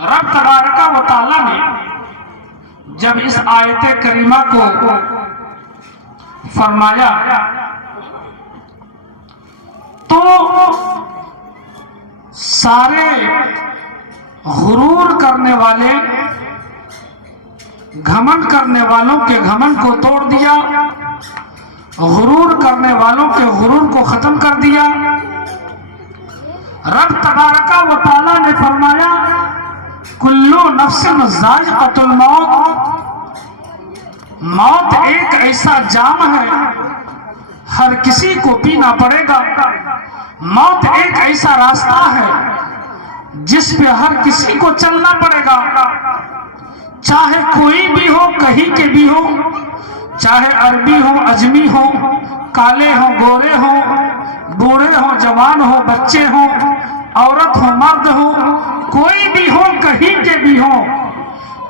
رب تبارک و تعالی نے جب اس آیت کریمہ کو فرمایا تو سارے غرور کرنے والے گھمنڈ کرنے والوں کے گھمنڈ کو توڑ دیا، غرور کرنے والوں کے غرور کو ختم کر دیا۔ رب تبارک و تعالی نے فرمایا کلو نفس ذائقۃ الموت، موت ایک ایسا جام ہے ہر کسی کو پینا پڑے گا، موت ایک ایسا راستہ ہے جس پہ ہر کسی کو چلنا پڑے گا، چاہے کوئی بھی ہو، کہیں کے بھی ہو، چاہے عربی ہو، عجمی ہو، کالے ہو، گورے ہو، بوڑھے ہو، جوان ہو، بچے ہو، عورت ہو، مرد ہو، کوئی بھی ہو، کہیں کے بھی ہو،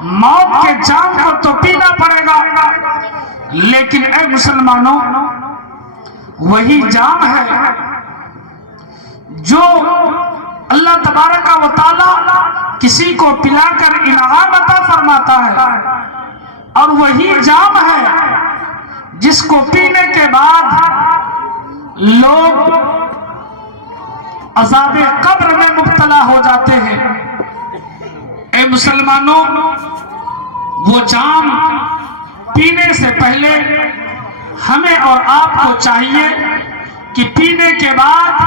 موت کے جام کو تو پینا پڑے گا۔ لیکن اے مسلمانوں، وہی جام ہے جو اللہ تبارک و تعالی کسی کو پلا کر انعام عطا فرماتا ہے، اور وہی جام ہے جس کو پینے کے بعد لوگ عذاب قبر میں مبتلا ہو جاتے ہیں۔ اے مسلمانوں، وہ جام پینے سے پہلے ہمیں اور آپ کو چاہیے کہ پینے کے بعد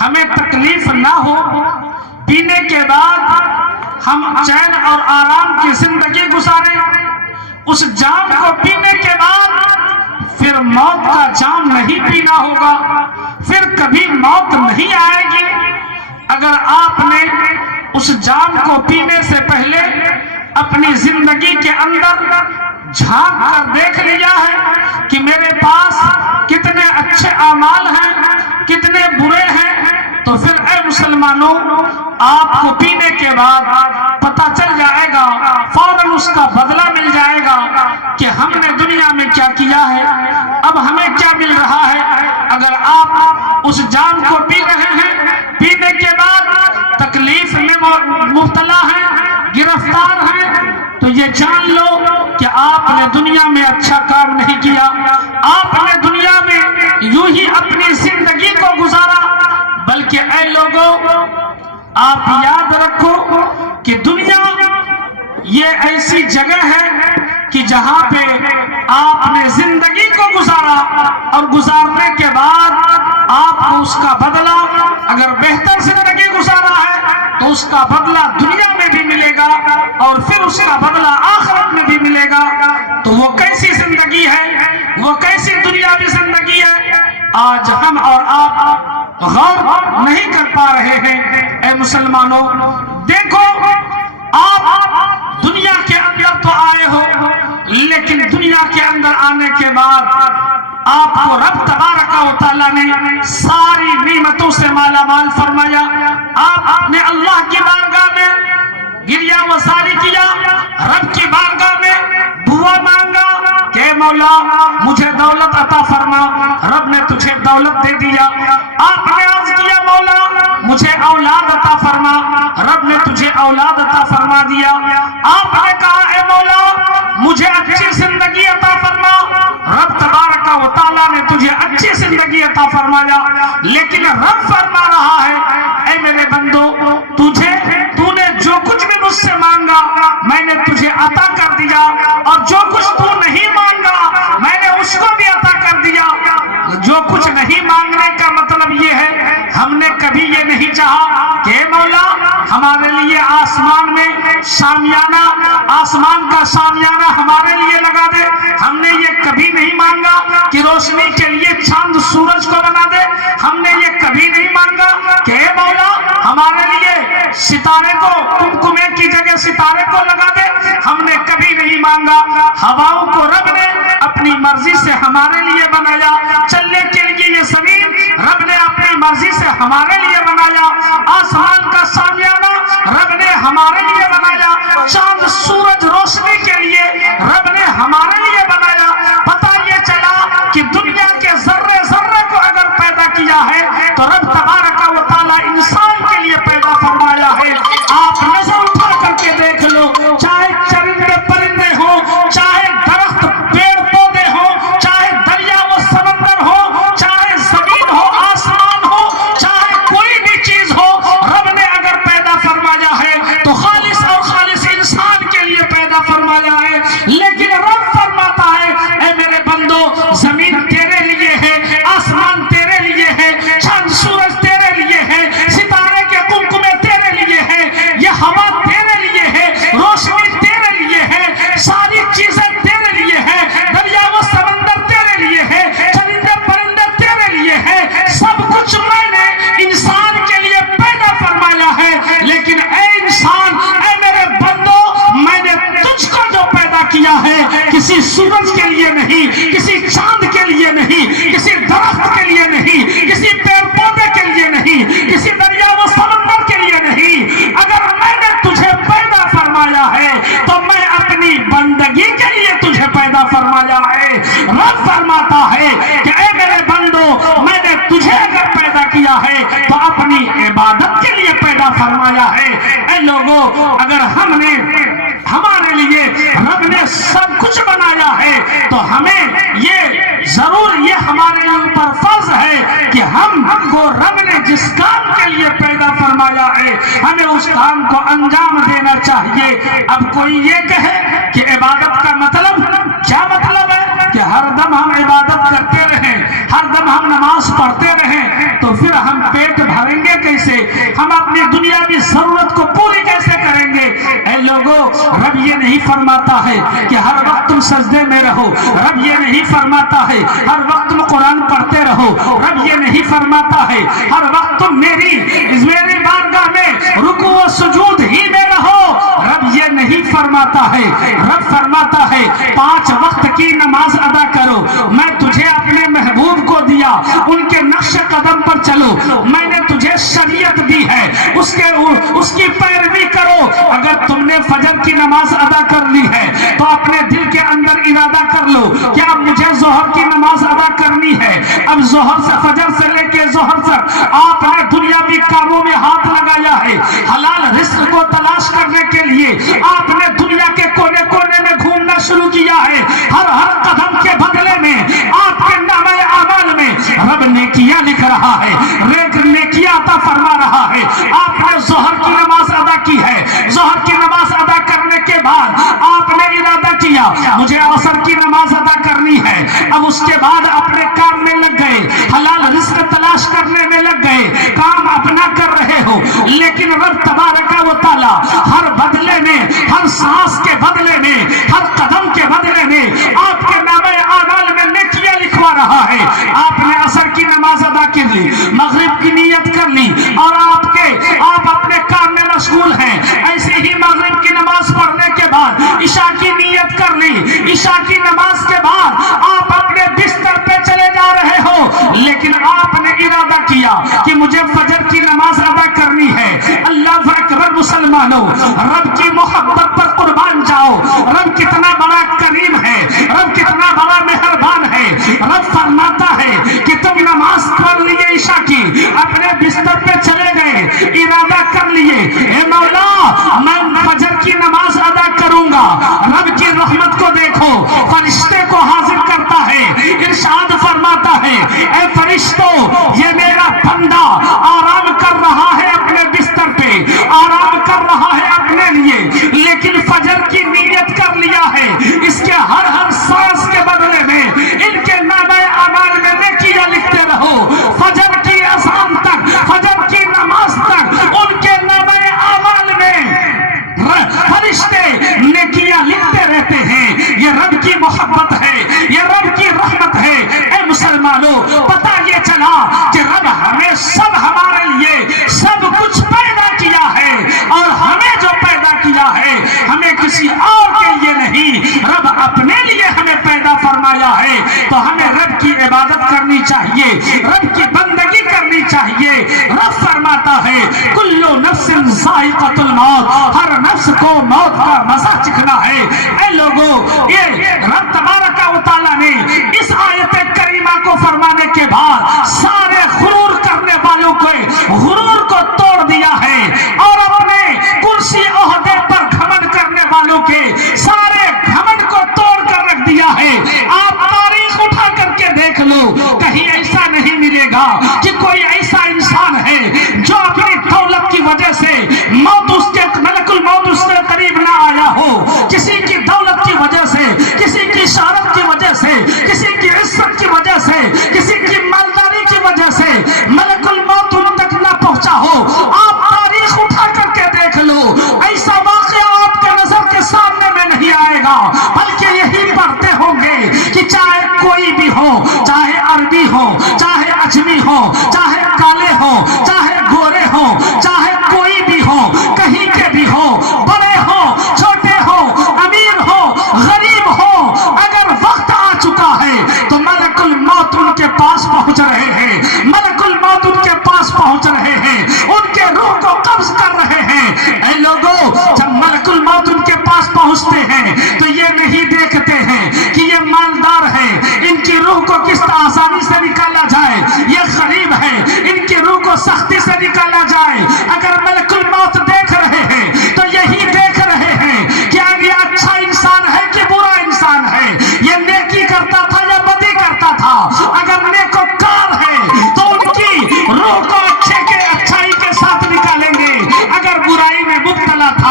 ہمیں تکلیف نہ ہو، پینے کے بعد ہم چین اور آرام کی زندگی گزاریں۔ اس جام کو پینے کے بعد پھر موت کا جام نہیں پینا ہوگا، پھر کبھی موت نہیں آئے گی۔ اگر آپ نے اس جام کو پینے سے پہلے اپنی زندگی کے اندر جھانک کر دیکھ لیا ہے کہ میرے پاس کتنے اچھے اعمال ہیں، کتنے برے ہیں، تو پھر اے مسلمانوں، آپ کو پینے کے بعد پتہ چل جائے گا، فوراً اس کا بدلہ مل جائے گا کہ ہم نے دنیا میں کیا کیا ہے، اب ہمیں کیا مل رہا ہے۔ اگر آپ اس جام کو پی رہے ہیں، پینے کے بعد تکلیف میں مبتلا ہیں، گرفتار ہیں، تو یہ جان لو کہ آپ نے دنیا میں اچھا کام نہیں کیا، آپ نے دنیا میں یوں ہی اپنی زندگی کو گزارا۔ بلکہ اے لوگوں، آپ یاد رکھو کہ دنیا یہ ایسی جگہ ہے کہ جہاں پہ آپ نے زندگی کو گزارا، اور گزارنے کے بعد آپ کو اس کا بدلہ، اگر بہتر زندگی گزارا ہے تو اس کا بدلہ دنیا میں بھی ملے گا، اور پھر اس کا بدلہ آخرت میں بھی ملے گا۔ تو وہ کیسی زندگی ہے، وہ کیسی دنیاوی زندگی ہے، آج ہم اور آپ غور نہیں کر پا رہے ہیں۔ اے مسلمانوں، دیکھو، آپ دنیا کے اندر تو آئے ہو، لیکن دنیا کے اندر آنے کے بعد آپ کو رب تبارک و تعالیٰ نے ساری نعمتوں سے مالا مال فرمایا۔ آپ نے اللہ کی بارگاہ میں گریہ وزاری کیا، رب کی بارگاہ میں دعا مانگا کہ اے مولا مجھے دولت عطا فرما، رب نے تجھے دولت دے دیا۔ آپ نے عرض کیا مولا مجھے اولاد عطا فرما، رب نے تجھے اولاد عطا فرما دیا۔ آپ نے کہا اے مولا مجھے اچھی زندگی عطا فرما، رب تبارک و تعالیٰ نے تجھے اچھی زندگی عطا فرمایا۔ لیکن رب فرما رہا ہے اے میرے بندو، تو نے جو کچھ بھی مجھ سے مانگا میں نے تجھے عطا کر دیا، اور جو کچھ تو نہیں مانگا میں نے اس کو بھی عطا کر دیا۔ جو کچھ نہیں مانگنے کا مطلب یہ ہے ہم نے کبھی یہ نہیں چاہا کہ اے مولا ہمارے لیے آسمان میں شامیانہ، آسمان کا شامیانہ ہمارے لیے لگا دے۔ ہم نے یہ کبھی نہیں مانگا کہ روشنی کے لیے چاند سورج کو بنا دے۔ ہم نے یہ کبھی نہیں مانگا کہ اے مولا ہمارے لیے ستارے کو، کمکمے کی جگہ ستارے کو لگا دے۔ ہم نے کبھی نہیں مانگا۔ ہواؤں کو رب نے اپنی مرضی سے ہمارے لیے بنایا، چلنے کے لیے یہ زمین رب نے اپنی مرضی سے ہمارے لیے بنایا، آسمان کا شامیانہ رب نے ہمارے لیے بنایا، چاند سورج روشنی کے لیے رب نے ہمارے لیے بنایا۔ پتہ یہ چلا کہ دنیا کے ذرے ذرے کو اگر پیدا کیا ہے تو رب تبارک و تعالیٰ انسان کے لیے پیدا فرمایا ہے۔ آپ نظر اٹھا کسی سورج کے لیے نہیں، کسی چاند کے لیے نہیں، کسی درخت کے لیے نہیں، کسی پیڑ پودے کے لیے نہیں، کسی دریا و سمندر کے لیے نہیں۔ اگر میں نے تجھے پیدا فرمایا ہے تو میں اپنی بندگی کے لیے تجھے پیدا فرمایا ہے۔ رب فرماتا ہے کہ اے میرے بندو، میں نے تجھے اگر پیدا کیا ہے تو اپنی عبادت کے لیے پیدا فرمایا ہے۔ اے لوگوں، اگر ہمارے لیے رب نے سب کچھ بنایا ہے تو ہمیں یہ ہمارے اوپر فرض ہے کہ ہم کو رب نے جس کام کے لیے پیدا فرمایا ہے ہمیں اس کام کو انجام دینا چاہیے۔ اب کوئی یہ کہے کہ عبادت کا مطلب کیا مطلب ہے کہ ہر دم ہم عبادت کرتے رہیں، ہر دم ہم نماز پڑھتے رہیں، تو پھر ہم پیٹ بھریں گے کیسے؟ ہم اپنی دنیاوی ضرورت کو پوری کیسے کریں گے؟ اے لوگوں، رب یہ نہیں فرماتا ہے کہ ہر وقت تم سجدے میں رہو، رب یہ نہیں فرماتا ہے ہر وقت تم قرآن پڑھتے رہو، رب یہ نہیں فرماتا ہے ہر وقت تم میری بارگاہ میں رکوع و سجود ہی میں رہو، رب یہ نہیں فرماتا ہے۔ رب فرماتا ہے 5 وقت کی نماز ادا کرو، میں تجھے اپنے محبوب کو دیا، ان کے نقش قدم پر چلو، میں نے تجھے شریعت دی ہے، اس کی پیروی کرو۔ اگر تم نے فجر کی نماز ادا کر لی ہے تو اپنے دل کے اندر ارادہ کر لو کہ اب مجھے ظہر کی نماز ادا کرنی ہے۔ اب فجر سے لے کے ظہر تک آپ نے دنیاوی کاموں میں ہاتھ لگایا ہے، حلال رزق کو تلاش کرنے کے لیے آپ نے دنیا کے کونے کونے میں گھومنا شروع کیا ہے۔ ہر قدم کے بدلے میں آپ کے نامہ اعمال میں رب نیکیاں لکھ رہا ہے، نیکیاں عطا فرما رہا ہے۔ آپ نے ظہر کی نماز ادا کی ہے، ظہر کی نماز ادا کرنے کے بعد آپ نے ارادہ کیا مجھے عصر کی نماز ادا کرنی ہے۔ اب اس کے بعد اپنے کام میں لگ گئے، حلال رزق تلاش کرنے میں لگ گئے، کام اپنا کر رہے ہو، لیکن رب تبارک و تعالی ہر بدلے میں، ہر سانس کے بدلے میں، ہر قدم کے بدلے میں آپ کے نامہ اعمال میں نیکیاں لکھوا رہا ہے۔ آپ نے عصر کی نماز ادا کر لی، مغرب کی نیت کر لی اور آپ اپنے کام میں مشغول ہیں۔ ایسے ہی مغرب کی نماز پڑھنے کے بعد عشاء کی نیت کر لی، عشاء کی نماز کے بعد آپ اپنے بستر پہ چلے جا رہے ہو، لیکن آپ نے ارادہ کیا کہ مجھے فجر کی نماز ادا کرنی ہے۔ اللہ اکبر مسلمانوں، رب کی محبت پر قربان جاؤ، رب کتنا بڑا کریم ہے، رب کتنا بڑا مہربان ہے۔ رب فرماتا ہے کہ تم نماز پڑھ لیے عشاء کی، اپنے بستر پہ چلے گئے، ارادہ کر لیے اے مولا میں فجر کی نماز ادا کروں گا۔ رب کی رحمت کو دیکھو، فرشتے کو حاضر کرتا ہے، ارشاد فرماتا ہے اے فرشتوں، یہ میرا بندہ آرام کر رہا ہے اپنے بستر پہ، آرام کر رہا ہے اپنے لیے، لیکن فجر کی نیت کر لیا ہے۔ اس کے ہر سانس کے بدلے میں ان کے نامہ اعمال میں نیکیاں لکھتے رہو، فجر کی اذان تک، فجر کی نماز تک ان کے نامہ اعمال میں فرشتے نیکیاں لکھتے رہتے ہیں۔ یہ رب کی محبت ہے، یہ رب کی رحمت ہے۔ اے مسلمانوں، پتہ یہ چلا کہ رب ہمیں سب ہمارے لیے سب کچھ پیدا کیا ہے، اور ہمیں جو پیدا کیا ہے ہمیں کسی اور کے لیے نہیں، رب اپنے لیے ہمیں پیدا فرمایا ہے۔ تو ہمیں رب کی عبادت کرنی چاہیے، رب کی بندگی کرنی چاہیے۔ رب فرماتا ہے کل نفس ذائقۃ الموت، ہر نفس کو موت کا مزہ چکھنا ہے۔ اے لوگوں، یہ رب تبارک و تعالیٰ نے اس آیت کریمہ کو فرمانے کے بعد سارے غرور کرنے والوں کے غرور کو توڑ دیا ہے، اور اپنے کرسی عہدے پر گھمنڈ کرنے والوں کے سارے گھمنڈ کو توڑ کر رکھ دیا ہے۔ آپ تاریخ اٹھا کر کے دیکھ لو، کہیں ایسا نہیں ملے گا کہ کوئی ایسا انسان ہے جو اپنی دولت کی وجہ سے ملک الموت اس کے قریب نہ آیا ہو، کسی کی دولت کی وجہ سے، کسی کی شہرت کی وجہ سے، کسی کی عزت کی وجہ سے، کسی کی مالداری کی وجہ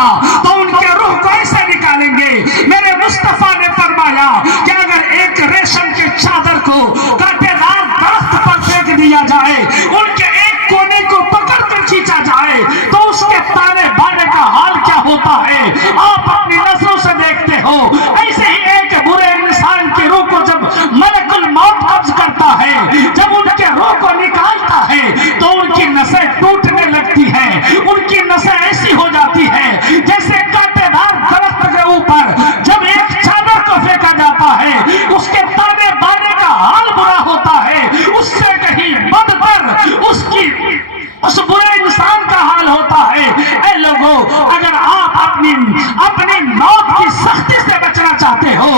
ہوگا تو ان کے روح کو ایسے نکالیں گے. میرے مصطفیٰ نے فرمایا کہ اگر ایک ریشم کے چادر کو کانٹے دار درخت پر پھینک دیا جائے, ان کے ایک کونے کو پکڑ کر کھینچا جائے, تو اس کے تانے بانے کا حال کیا ہوتا ہے آپ اپنی نظروں سے دیکھتے ہو. ایسے ہی ایک برے انسان کی روح کو جب ملک الموت قبض کرتا ہے, جب ان کے روح کو نکالتا ہے, تو ان کی نسیں ٹوٹنے لگتی ہیں. ان کی نسیں ایسی ہو جاتی ہیں جیسے کانٹے دار درخت کے اوپر جب ایک چادر کو پھینکا جاتا ہے, اس کے تانے بانے کا حال برا ہوتا ہے, اس سے کہیں بدتر اس برے انسان کا حال ہوتا ہے. اے لوگوں, اگر آپ اپنی موت کی سختی سے بچنا چاہتے ہو,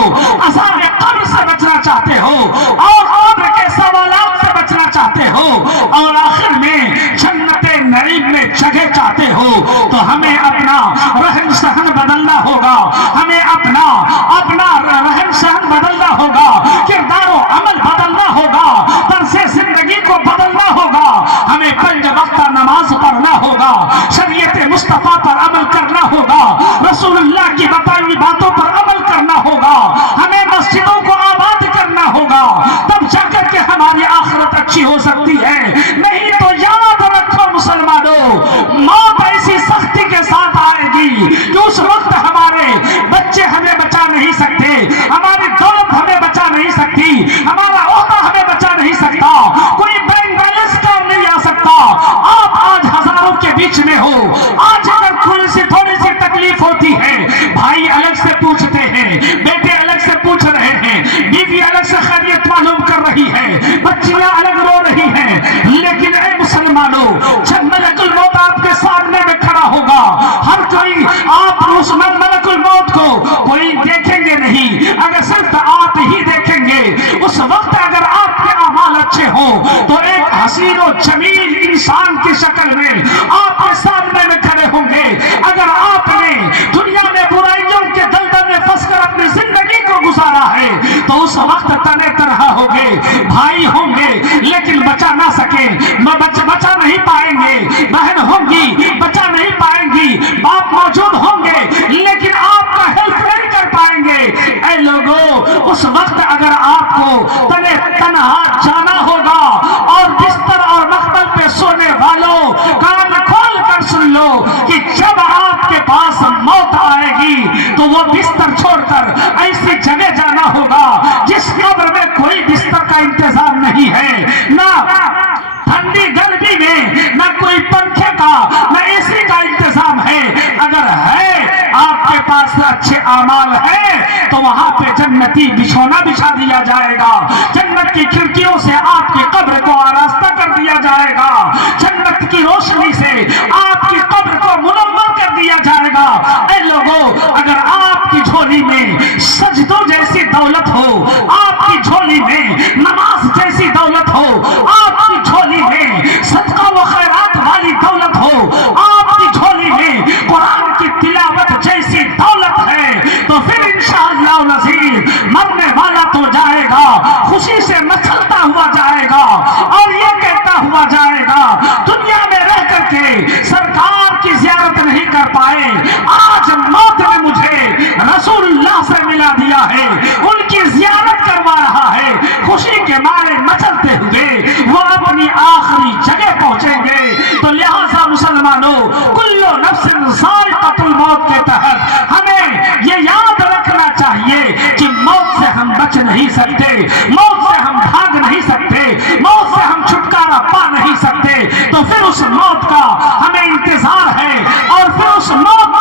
عذاب قبر سے بچنا چاہتے ہو, اور قبر کے سوالات سے بچنا چاہتے ہو, اور آخر میں جنت نعیم میں جگہ چاہتے ہو, تو ہمیں اپنا رہن سہن بدلنا ہوگا. ہمیں اپنا رہن سہن بدلنا ہوگا, کردار و عمل بدلنا ہوگا, طرز زندگی کو بدلنا ہوگا. ہمیں 5 وقت نماز پڑھنا ہوگا, شریعت مصطفیٰ پر عمل کرنا ہوگا, رسول اللہ کی بتائی باتوں پر عمل کرنا ہوگا. ہمیں مسجدوں کو آباد کرنا ہوگا, تب جا کر کے ہماری آخرت اچھی ہو سکتی ہے. نہیں تو یاد رکھو مسلمانوں, موت ایسی سختی کے ساتھ آئے گی کہ اس وقت ہمارے بچے ہمیں بچا نہیں سکتے, ہماری دولت ہمیں بچا نہیں سکتی, ہمارا عہدہ ہمیں بچا نہیں سکتا, کوئی بینک بیلنس کام نہیں آ سکتا. آپ آج ہزاروں کے بیچ میں ہو, آج اگر تھوڑی سی تکلیف ہوتی ہے, بھائی الگ سے پوچھتے ہیں, بیٹے الگ سے پوچھ رہے ہیں, بیوی الگ سے خیریت معلوم کر رہی ہے, بچیاں الگ رو رہی ہیں. لیکن اے مسلمانوں, جب ملک الموت آپ کے سامنے میں کھڑا ہوگا, ہر کوئی آپ اس ملک الموت کو کوئی دیکھیں گے نہیں, اگر صرف آپ ہی دیکھیں گے. اس وقت اگر آپ کے اعمال اچھے ہوں تو ایک حسین و جمیل انسان کی شکل میں آپ کے سامنے میں کھڑے ہوں گے. اگر آپ نے دنیا میں برائیوں کے دلدل میں پھنس کر اپنی زندگی کو گزارا ہے, تو اس وقت تنے تنہا ہوں گے, بھائی ہوں گے لیکن بچا نہ سکیں, بچا نہیں پائیں گے, بہن ہوں گی بچا نہیں پائیں گی, باپ موجود ہوں گے لیکن آپ کا ہیلپ نہیں کر پائیں گے. اے لوگوں, اس وقت اگر آپ کو تنے تنہا جانا ہوگا, اور بستر اور مخمل پہ سونے والوں کان کھول کر سن لو کہ جب آپ کے پاس موت آئے گی تو وہ بستر چھوڑ کر ایسی جگہ جانا ہوگا جس قبر میں کوئی بستر کا انتظام نہیں ہے, نہ ٹھنڈی گرمی میں نہ کوئی پنکھے کا نہ اے سی کا انتظام ہے. اگر ہے آپ کے پاس اچھے اعمال ہیں تو وہاں پہ جنتی بچھونا بچھا دیا جائے گا, جنت کی کھڑکیوں سے آپ کی قبر کو آراستہ کر دیا جائے گا, جنت کی روشنی سے آپ کی قبر کو منور کر دیا جائے گا. اے لوگوں, اگر آپ کی جھولی میں سجدوں جیسی دولت ہو, آپ کی جھولی میں نماز جیسی دولت ہو, آپ کی جھولی میں صدقہ و خیرات والی دولت ہو, آپ کی جھولی میں قرآن کی تلاوت جیسی دولت ہے, تو پھر انشاءاللہ العزیز مرنے والا تو جائے گا, خوشی سے مچلتا ہوا جائے گا, اور یہ کہتا ہوا جائے گا دنیا میں رہ کر کے سرکار کی زیارت نہیں کر پائے, آج موت نے مجھے رسول اللہ سے ملا دیا ہے, ان کی زیارت کروا رہا ہے. خوشی کے مارے مچلتے ہوئے وہ اپنی آخری جگہ پہنچیں گے. تو لہذا مسلمانوں, کل نفس ذائقۃ الموت کے تحت ہمیں یہ یاد رکھنا چاہیے کہ موت سے ہم بچ نہیں سکتے, موت سے ہم بھاگ نہیں سکتے, موت سے ہم چھٹکارا پا نہیں سکتے. تو پھر اس موت کا ہمیں انتظار ہے, اور پھر اس موت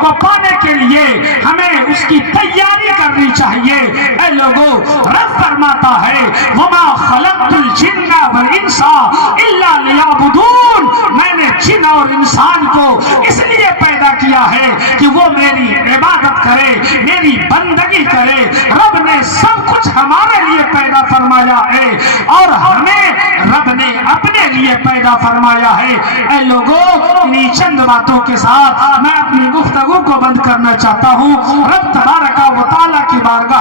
کو پانے کے لیے ہمیں اس کی تیاری کرنی چاہیے. اے لوگوں, رب فرماتا ہے وما خلقت الجن والانس الا لیعبدون, میں نے جن اور انسان کو اس لیے پیدا کیا ہے کہ وہ میری عبادت کرے, میری بندگی کرے. رب نے سب کچھ ہمارے لیے پیدا فرمایا ہے, اور ہمیں رب نے اپنے لیے پیدا فرمایا ہے. اے لوگوں, انہی چند باتوں کے ساتھ میں اپنی گفتگو کو بند کرنا چاہتا ہوں. رب تبارک و تعالیٰ کی بارگاہ